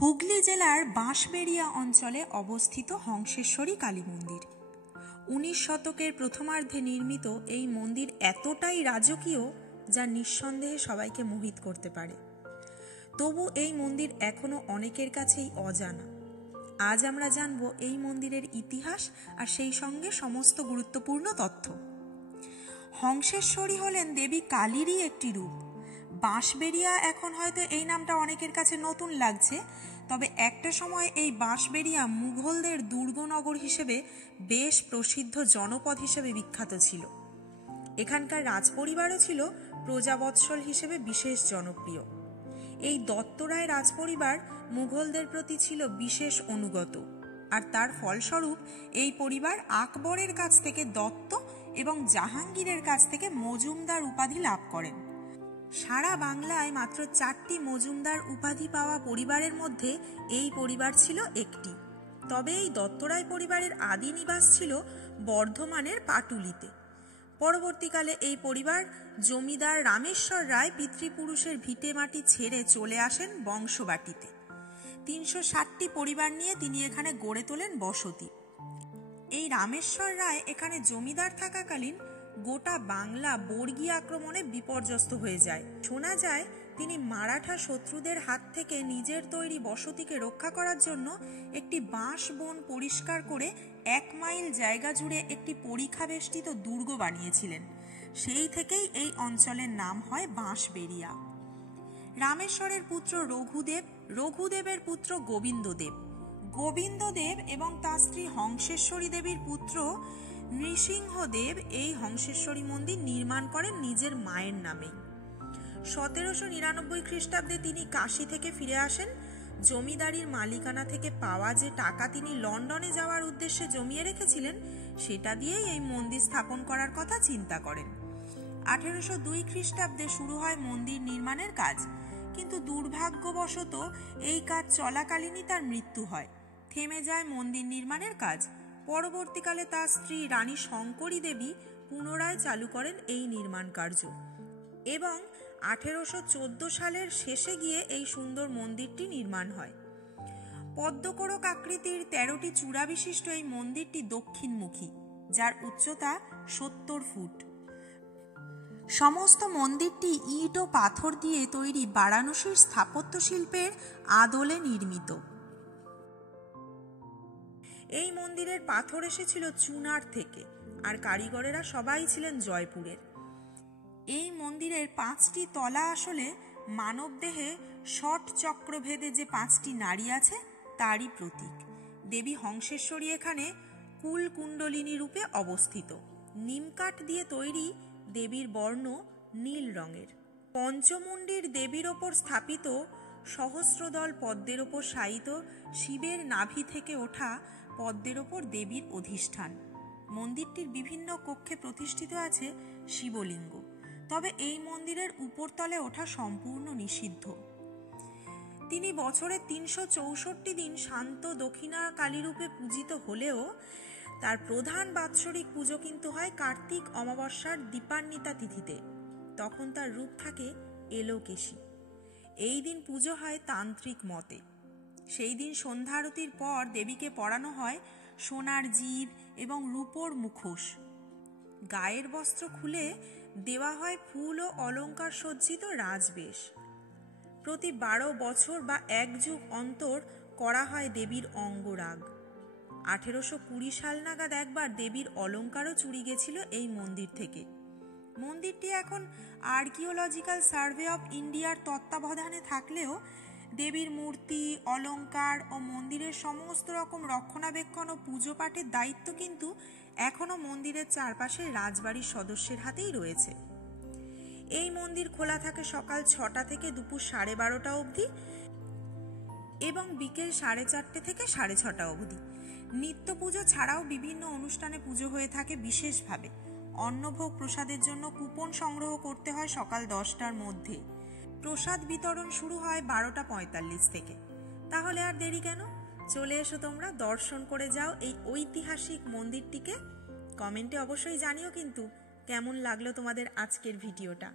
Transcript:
হুগলি জেলার বাঁশবেড়িয়া অঞ্চলে অবস্থিত হংসেশ্বরী কালী মন্দির। 19 শতকের প্রথমার্ধে নির্মিত এই মন্দির এতটাই রাজকীয় যা নিঃসন্দেহে সবাইকে মোহিত করতে পারে। তবু এই মন্দির এখনো অনেকের কাছেই অজানা। আজ আমরা জানব এই মন্দিরের ইতিহাস আর সেই সঙ্গে সমস্ত গুরুত্বপূর্ণ তথ্য। হংসেশ্বরী হলেন দেবী কালীরই একটি রূপ। বাঁশবেড়িয়া এখন হয়তো এই নামটা অনেকের কাছে নতুন লাগছে, তবে একটা সময় এই বাঁশবেড়িয়া মুঘলদের দুর্গনগর হিসেবে বেশ প্রসিদ্ধ জনপদ হিসেবে বিখ্যাত ছিল। এখানকার রাজপরিবারও ছিল প্রজাবৎসল হিসেবে বিশেষ জনপ্রিয়। এই দত্তরায় রাজপরিবার মুঘলদের প্রতি ছিল বিশেষ অনুগত, আর তার ফলস্বরূপ এই পরিবার আকবরের কাছ থেকে দত্ত এবং জাহাঙ্গীরের কাছ থেকে মজুমদার উপাধি লাভ করেন। সারা বাংলায় মাত্র 4টি মজুমদার উপাধি পাওয়া পরিবারের মধ্যে এই পরিবার ছিল একটি। তবে এই দত্তরায় পরিবারের আদি নিবাস ছিল বর্ধমানের পাটুলিতে। পরবর্তীকালে এই পরিবার জমিদার রামেশ্বর রায় পিতৃপুরুষের ভিটে মাটি ছেড়ে চলে আসেন বংশবাটিতে। 360টি পরিবার নিয়ে তিনি এখানে গড়ে তোলেন বসতি। এই রামেশ্বর রায় এখানে জমিদার থাকাকালীন গোটা বাংলা বর্গী আক্রমণে বিপর্যস্ত হয়ে যায়। শোনা যায় তিনি মারাঠা শত্রুদের হাত থেকে নিজের তৈরি বসতিকে রক্ষা করার জন্য একটি বাঁশ বন পরিষ্কার করে 1 মাইল জায়গা জুড়ে একটি পরিখা বেষ্টিত দুর্গ বানিয়েছিলেন। সেই থেকেই এই অঞ্চলের নাম হয় বাঁশবেড়িয়া। রামেশ্বরের পুত্র রঘুদেব, রঘুদেবের পুত্র গোবিন্দদেব, গোবিন্দদেব এবং তার স্ত্রী হংসেশ্বরী দেবীর পুত্র নৃসিংহদেব এই হংসেশ্বরী মন্দির নির্মাণ করেন নিজের মায়ের নামে। 1799 খ্রিস্টাব্দে তিনি কাশী থেকে ফিরে আসেন। জমিদারির মালিকানা থেকে পাওয়া যে টাকা তিনি লন্ডনে যাওয়ার উদ্দেশ্যে জমিয়ে রেখেছিলেন, সেটা দিয়েই এই মন্দির স্থাপন করার কথা চিন্তা করেন। 1802 খ্রিস্টাব্দে শুরু হয় মন্দির নির্মাণের কাজ, কিন্তু দুর্ভাগ্যবশত এই কাজ চলাকালীনই তার মৃত্যু হয়। থেমে যায় মন্দির নির্মাণের কাজ। পরবর্তীকালে তার স্ত্রী রানী শঙ্করী দেবী পুনরায় চালু করেন এই নির্মাণ কার্য এবং 1814 সালের শেষে গিয়ে এই সুন্দর মন্দিরটি নির্মাণ হয়। পদ্মকোরক আকৃতির 13টি চূড়া বিশিষ্ট এই মন্দিরটি দক্ষিণমুখী, যার উচ্চতা 70 ফুট। সমস্ত মন্দিরটি ইট ও পাথর দিয়ে তৈরি বারাণসীর স্থাপত্য শিল্পের আদলে নির্মিত। এই মন্দিরের পাথর এসেছিল চুনার থেকে, আর কারিগরেরা সবাই ছিলেন জয়পুরের। এই মন্দিরের 5টি তলা আসলে মানবদেহে ষট চক্রভেদে যে 5টি নাড়ি আছে তারই প্রতীক। দেবী হংসেশ্বরী এখানে কুলকুণ্ডলিনী রূপে অবস্থিত। নিমকাঠ দিয়ে তৈরি দেবীর বর্ণ নীল রঙের। পঞ্চমুণ্ডির দেবীর ওপর স্থাপিত সহস্রদল পদ্মের ওপর শায়িত শিবের নাভি থেকে ওঠা পদ্মের ওপর দেবীর অধিষ্ঠান। মন্দিরটির বিভিন্ন কক্ষে প্রতিষ্ঠিত আছে শিবলিঙ্গ, তবে এই মন্দিরের উপরতলে ওঠা সম্পূর্ণ নিষিদ্ধ। তিনি বছরে 364 দিন শান্ত দক্ষিণা কালী রূপে পূজিত হলেও তার প্রধান বাৎসরিক পুজো কিন্তু হয় কার্তিক অমাবস্যার দীপান্বিতা তিথিতে। তখন তার রূপ থাকে এলোকেশী। এই দিন পুজো হয় তান্ত্রিক মতে। সেই দিন সন্ধ্যা আরতির পর দেবীকে পরানো হয় সোনার জিভ এবং রূপোর মুখোশ। গায়ের বস্ত্র খুলে দেওয়া হয় ফুল ও অলঙ্কার সজ্জিত রাজবেশ। প্রতি 12 বছর বা 1 যুগ অন্তর করা হয় দেবীর অঙ্গরাগ। 1820 সাল নাগাদ একবার দেবীর অলঙ্কারও চুরি গেছিল এই মন্দির থেকে। মন্দিরটি এখন আর্কিওলজিক্যাল সার্ভে অফ ইন্ডিয়ার তত্ত্বাবধানে থাকলেও দেবীর মূর্তি, অলঙ্কার ও মন্দিরের সমস্ত রকম রক্ষণাবেক্ষণ ও পুজো পাঠের দায়িত্ব কিন্তু এখনো মন্দিরের চারপাশে রাজবাড়ির সদস্যের হাতেই রয়েছে। এই মন্দির খোলা থাকে সকাল 6টা থেকে দুপুর 12:30 অবধি এবং বিকেল 4:30 থেকে 6:30 অবধি। নিত্য পুজো ছাড়াও বিভিন্ন অনুষ্ঠানে পুজো হয়ে থাকে বিশেষভাবে। অন্নভোগ প্রসাদের জন্য কুপন সংগ্রহ করতে হয় সকাল 10টার মধ্যে। প্রসাদ বিতরণ শুরু হয় 12:45 থেকে। তাহলে আর দেরি কেন, চলে এসো তোমরা, দর্শন করে যাও এই ঐতিহাসিক মন্দিরটিকে। কমেন্টে অবশ্যই জানিও কিন্তু কেমন লাগলো তোমাদের আজকের ভিডিওটা।